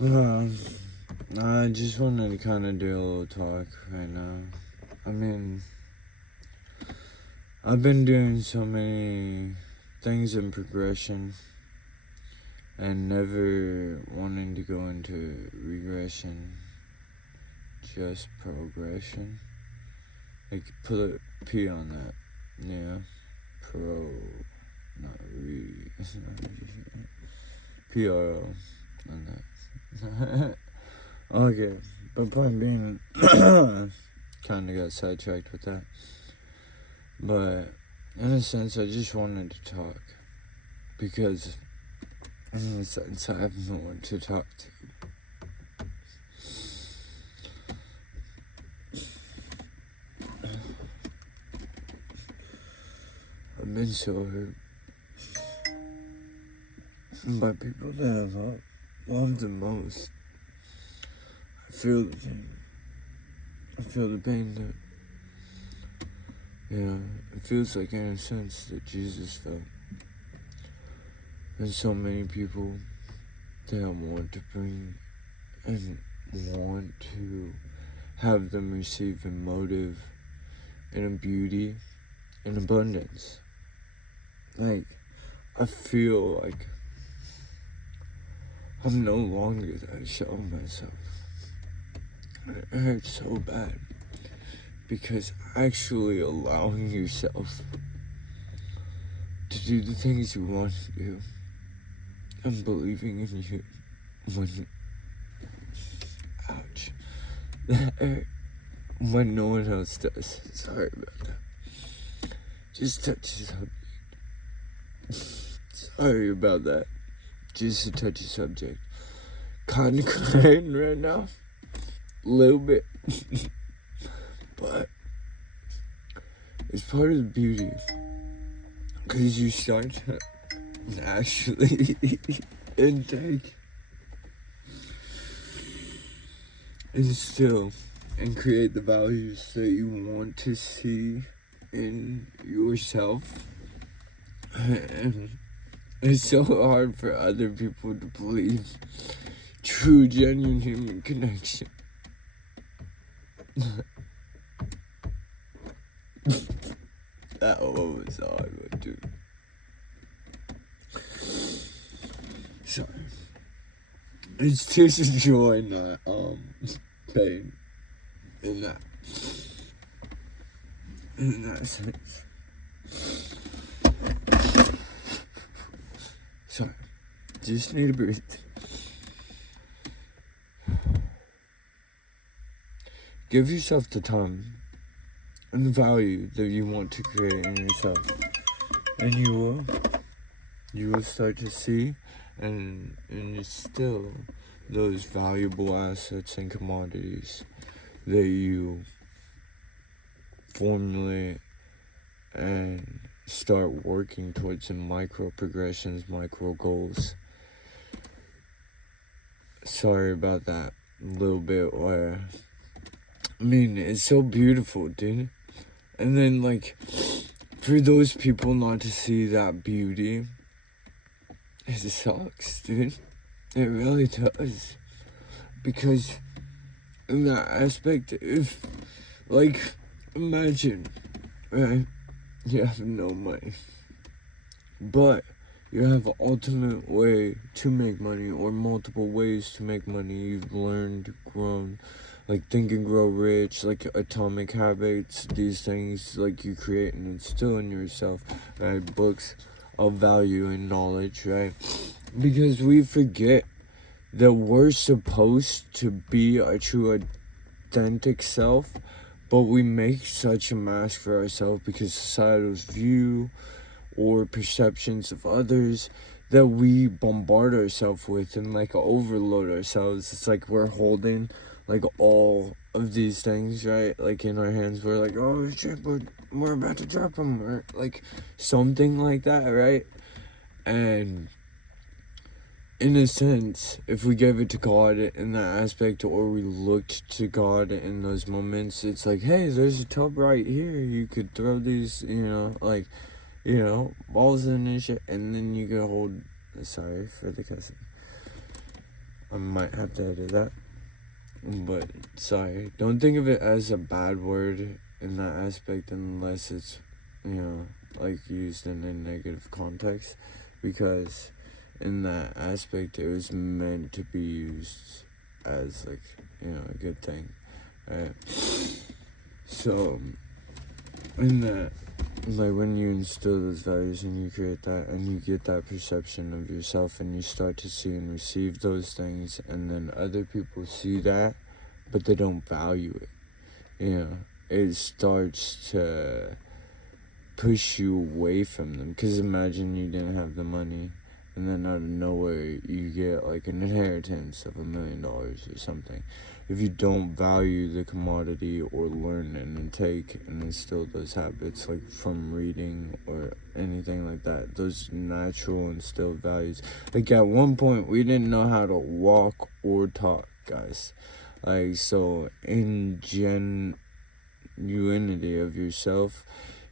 Um, I just wanted to kind of do a little talk right now. I mean, I've been doing so many things in progression and never wanting to go into regression, just progression. Like, put a P on that. Yeah. Not re. PRO on that. Okay, but point being, kind of got sidetracked with that. But in a sense, I just wanted to talk because, in a sense, I have no one to talk to. I've been so hurt by people that I love the most. I feel the pain. I feel the pain that, it feels like, in a sense, that Jesus felt. There's so many people that I want to bring and want to have them receive in motive, and in beauty, and abundance. Like, I feel like I'm no longer that shell of myself. And it hurts so bad because actually allowing yourself to do the things you want to do and believing in you when, ouch, that hurt when no one else does. Sorry about that. Just touch the subject. Sorry about that. Just a touchy subject. Kinda crying right now. A little bit. But it's part of the beauty. Because you start to actually intake, instill, and create the values that you want to see in yourself. And it's so hard for other people to believe true, genuine human connection. That one was hard, dude. Sorry. It's tears of joy, not pain. In that sense. Sorry. Just need to breathe. Give yourself the time and the value that you want to create in yourself. And you will start to see and instill those valuable assets and commodities that you formulate and start working towards in micro progressions, micro goals. Sorry about that little bit where, I mean, it's so beautiful, dude. And then, like, for those people not to see that beauty, it sucks, dude. It really does. Because in that aspect, if, like, imagine, right, you have no money, but you have an ultimate way to make money, or multiple ways to make money. You've learned, grown, like Think and Grow Rich, like Atomic Habits, these things like you create and instill in yourself, right? Books of value and knowledge, right? Because we forget that we're supposed to be our true authentic self, but we make such a mask for ourselves because societal's view or perceptions of others that we bombard ourselves with and like overload ourselves. It's like we're holding like all of these things, right, like in our hands. We're like, oh shit, we're about to drop them, or like something like that, right? And in a sense, if we gave it to God in that aspect, or we looked to God in those moments, it's like, hey, there's a tub right here, you could throw these, like, balls in and shit, and then you could hold, sorry for the cussing, I might have to edit that. But sorry, don't think of it as a bad word in that aspect unless it's, like used in a negative context, because in that aspect it was meant to be used as like, a good thing, right? So in that, like when you instill those values and you create that and you get that perception of yourself and you start to see and receive those things, and then other people see that but they don't value it, it starts to push you away from them. Because imagine you didn't have the money and then out of nowhere you get like an inheritance of $1 million or something. If you don't value the commodity or learn and take and instill those habits, like from reading or anything like that, those natural instilled values. Like at one point we didn't know how to walk or talk, guys. Like, so in genuinity of yourself,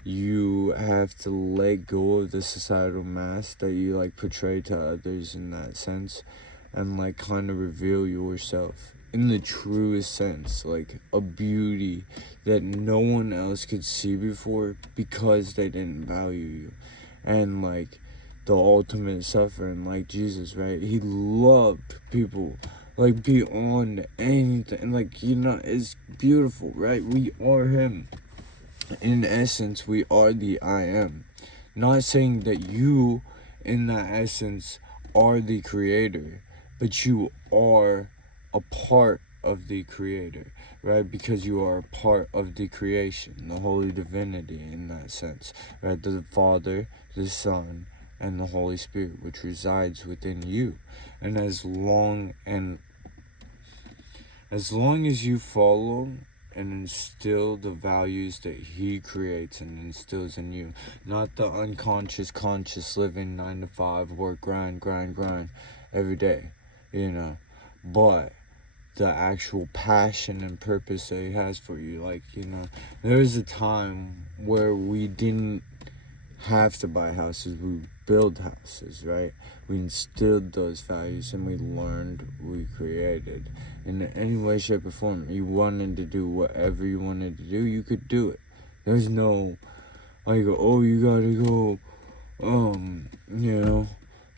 you have to let go of the societal mask that you like portray to others in that sense, and like kind of reveal yourself in the truest sense, like a beauty that no one else could see before because they didn't value you. And like the ultimate suffering, like Jesus, right? He loved people like beyond anything. Like, it's beautiful, right? We are him. In essence, we are the I am. Not saying that you, in that essence, are the creator, but you are a part of the creator, right? Because you are a part of the creation, the holy divinity in that sense, right? The Father, the Son, and the Holy Spirit, which resides within you. And as long as you follow and instill the values that he creates and instills in you, not the unconscious, conscious living 9 to 5, work, grind every day, but the actual passion and purpose that he has for you. Like, there was a time where we didn't have to buy houses, we build houses, right? We instilled those values and we learned, we created. In any way, shape, or form, you wanted to do whatever you wanted to do, you could do it. There's no, like, oh, you gotta go,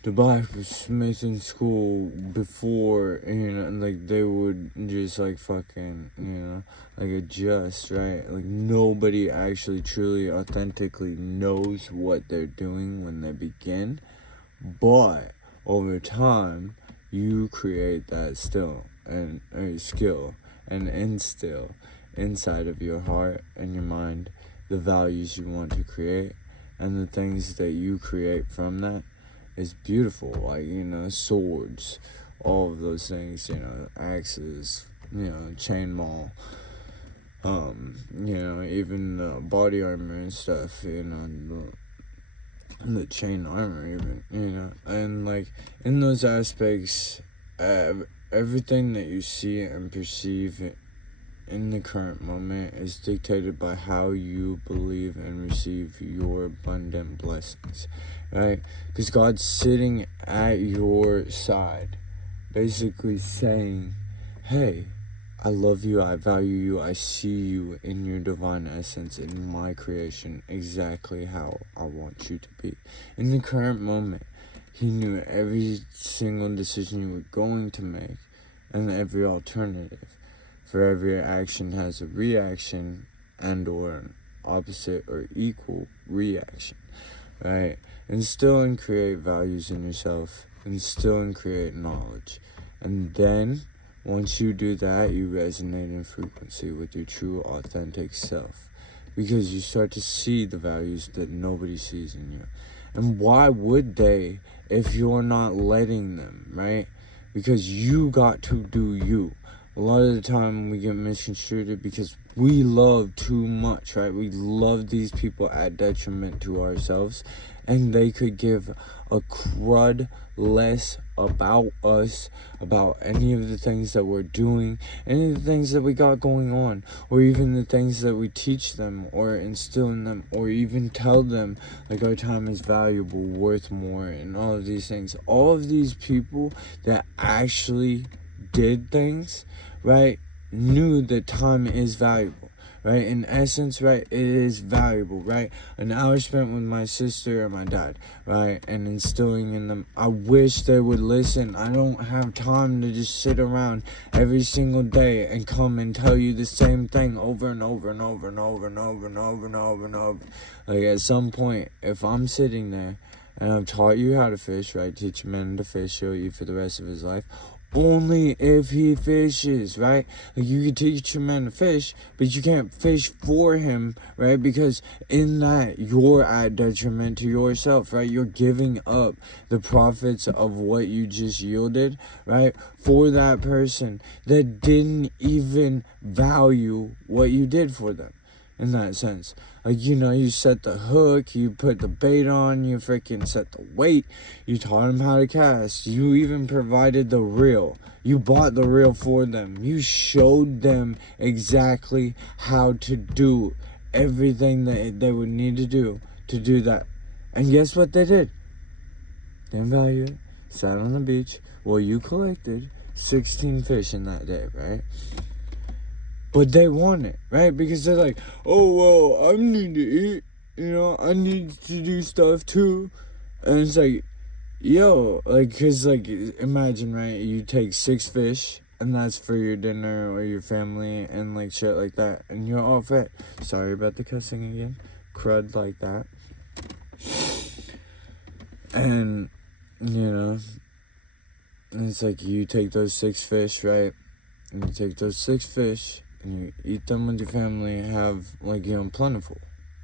to blacksmithing school before, and like they would just like fucking, like adjust, right? Like nobody actually truly authentically knows what they're doing when they begin, but over time you create that skill and instill inside of your heart and your mind the values you want to create, and the things that you create from that is beautiful. Like, swords, all of those things, axes, chain maul, even body armor and stuff, the chain armor even, and like in those aspects, everything that you see and perceive in the current moment is dictated by how you believe and receive your abundant blessings, right? Because God's sitting at your side, basically saying, hey, I love you, I value you, I see you in your divine essence, in my creation, exactly how I want you to be. In the current moment, he knew every single decision you were going to make and every alternative. For every action has a reaction and or an opposite or equal reaction, right? Instill and create values in yourself. Instill and create knowledge. And then, once you do that, you resonate in frequency with your true, authentic self. Because you start to see the values that nobody sees in you. And why would they if you're not letting them, right? Because you got to do you. a lot of the time we get misconstrued because we love too much, right? We love these people at detriment to ourselves, and they could give a crud less about us, about any of the things that we're doing, any of the things that we got going on, or even the things that we teach them or instill in them, or even tell them like our time is valuable, worth more, and all of these things. All of these people that actually did things, right, knew that time is valuable, right? In essence, right, it is valuable, right? An hour spent with my sister and my dad, right, and instilling in them. I wish they would listen. I don't have time to just sit around every single day and come and tell you the same thing over and over and over and over and over and over and over and over. Like, at some point, if I'm sitting there and I've taught you how to fish, right, teach a man to fish, he'll eat for the rest of his life. Only if he fishes, right? Like, you can teach a man to fish, but you can't fish for him, right? Because in that, you're at detriment to yourself, right? You're giving up the profits of what you just yielded, right? For that person that didn't even value what you did for them. In that sense, like, you know, you set the hook, you put the bait on, you freaking set the weight, you taught them how to cast, you even provided the reel, you bought the reel for them, you showed them exactly how to do everything that they would need to do that. And guess what they did? Didn't value it, sat on the beach. Well, you collected 16 fish in that day, right? But they want it, right? Because they're like, oh, well, I need to eat, you know, I need to do stuff too. And it's like, yo, like, because, like, imagine, right, you take 6 fish, and that's for your dinner or your family and, like, shit like that. And you're all fed. Sorry about the cussing again. Crud like that. And, you know, and it's like you take those 6 fish, right? And you take those 6 fish, and you eat them with your family, have, like, you know, plentiful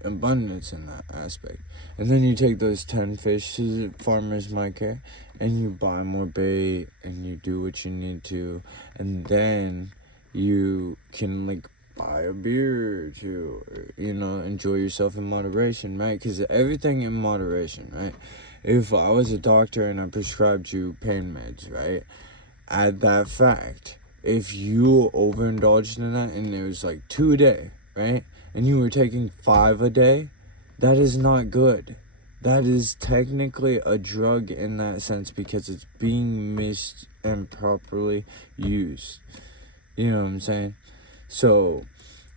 abundance in that aspect. And then you take those 10 fish to the farmer's market, and you buy more bait, and you do what you need to, and then you can, like, buy a beer or two, or, you know, enjoy yourself in moderation, right? Because everything in moderation, right? If I was a doctor and I prescribed you pain meds, right? Add that fact. If you overindulged in that and it was like 2 a day, right? And you were taking 5 a day, that is not good. That is technically a drug in that sense because it's being missed and properly used. You know what I'm saying? So,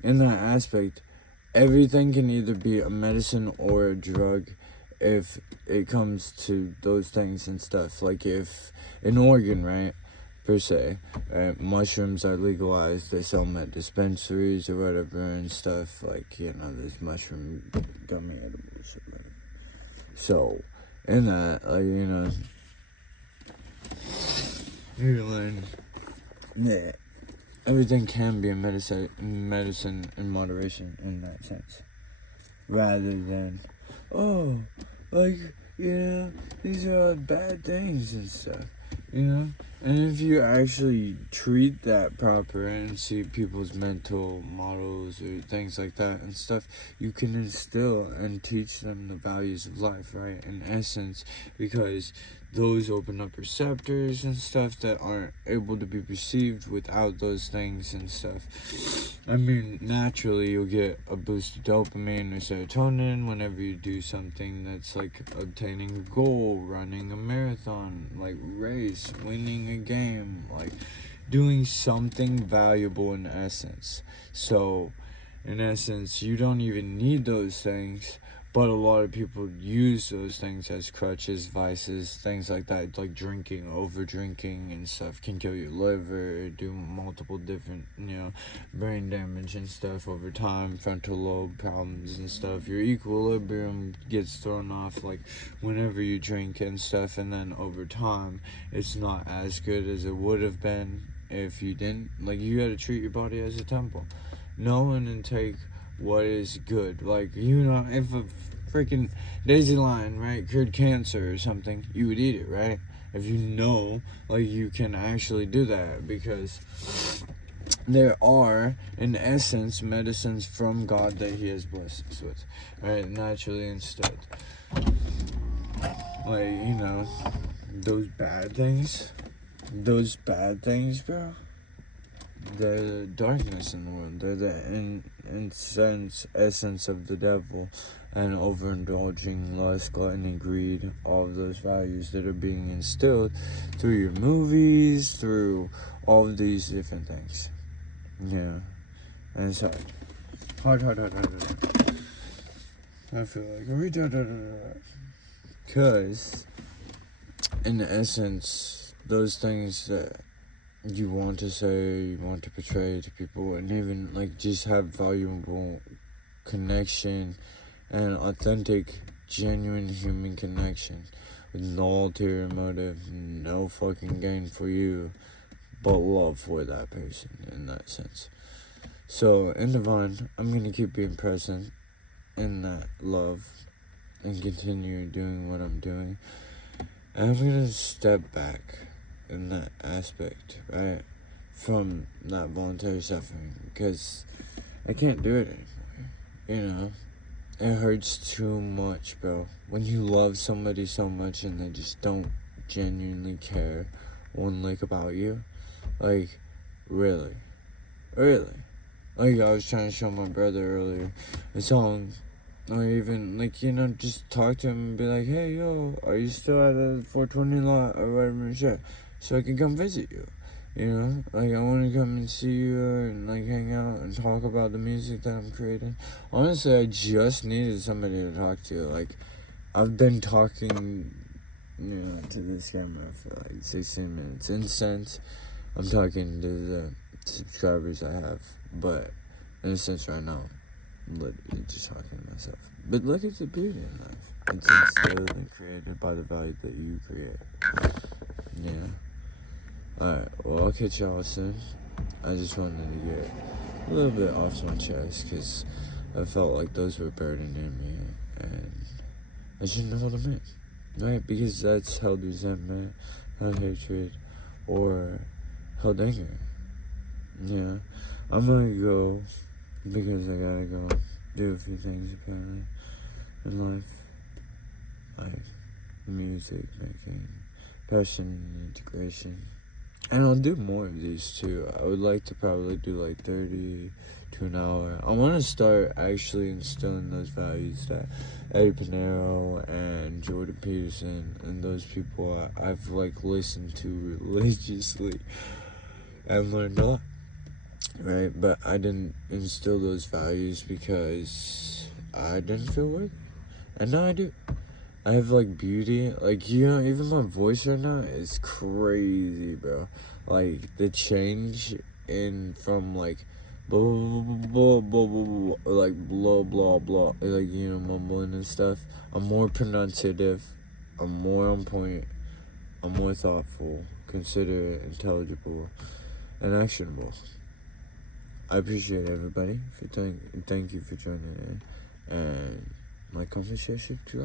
in that aspect, everything can either be a medicine or a drug if it comes to those things and stuff. Like, if an organ, right? Per se, right? Mushrooms are legalized. They sell them at dispensaries or whatever and stuff. Like, you know, there's mushroom gummy edibles or whatever. So, in that, like, you know, you learn that everything can be a medicine in moderation in that sense, rather than, oh, like, yeah, these are all bad things and stuff, you know? And if you actually treat that proper and see people's mental models or things like that and stuff, you can instill and teach them the values of life, right? In essence, because those open up receptors and stuff that aren't able to be perceived without those things and stuff. I mean, naturally, you'll get a boost of dopamine or serotonin whenever you do something that's like obtaining a goal, running a marathon, like race, winning a game, like doing something valuable in essence. So, in essence, you don't even need those things, but a lot of people use those things as crutches, vices, things like that, like drinking, over drinking and stuff can kill your liver, do multiple different, you know, brain damage and stuff over time, frontal lobe problems and stuff. Your equilibrium gets thrown off, like, whenever you drink and stuff, and then over time, it's not as good as it would have been if you didn't. Like, you gotta treat your body as a temple. Know and take what is good. Like, you know, if a freaking daisy lion, right, cured cancer or something, you would eat it, right? If you know, like, you can actually do that, because there are, in essence, medicines from God that He has blessed us with, right? Naturally instilled. Like, you know, those bad things, bro, they're the darkness in the world. They're the essence of the devil, and overindulging, lust, gluttony, greed, all of those values that are being instilled through your movies, through all of these different things. Yeah, and it's hard. I feel like a retard. Because, in essence, those things that you want to say, you want to portray to people, and even like just have valuable connection and authentic, genuine human connection with no ulterior motive, no fucking gain for you, but love for that person in that sense. So in Divine, I'm gonna keep being present in that love and continue doing what I'm doing. And I'm gonna step back in that aspect, right, from that voluntary suffering, because I can't do it anymore, you know. It hurts too much, bro. When you love somebody so much and they just don't genuinely care one lick about you, like, really. Like, I was trying to show my brother earlier a song, or even, like, you know, just talk to him and be like, hey, yo, are you still at the 420 lot or whatever and shit, so I can come visit you, you know? Like, I want to come and see you and, like, hang out and talk about the music that I'm creating. Honestly, I just needed somebody to talk to. Like, I've been talking, you know, to this camera for, like, 16 minutes. In a sense, I'm talking to the subscribers I have, but in a sense right now, I'm literally just talking to myself. But look at the beauty in life. It's instilled and created by the value that you create. Yeah. Alright, well, I'll catch y'all soon. I just wanted to get a little bit off my chest, because I felt like those were burdening me, and I shouldn't hold them in, right? Because that's held resentment, held hatred, or held anger. Yeah, I'm gonna go because I gotta go do a few things apparently in life, like music making, passion integration, and I'll do more of these too. I would like to probably do like 30 to an hour. I want to start actually instilling those values that Eddie Pinero and Jordan Peterson and those people I've like listened to religiously and learned a lot. Right, but I didn't instill those values because I didn't feel worthy, and now I do. I have like beauty, like, you know, even my voice right now is crazy, bro. Like the change in from like blah blah blah blah blah, blah, blah, like blah blah blah, like, you know, mumbling and stuff. I'm more pronunciative, I'm more on point, I'm more thoughtful, considerate, intelligible, and actionable. I appreciate everybody for thank you for joining in, and my comment share should be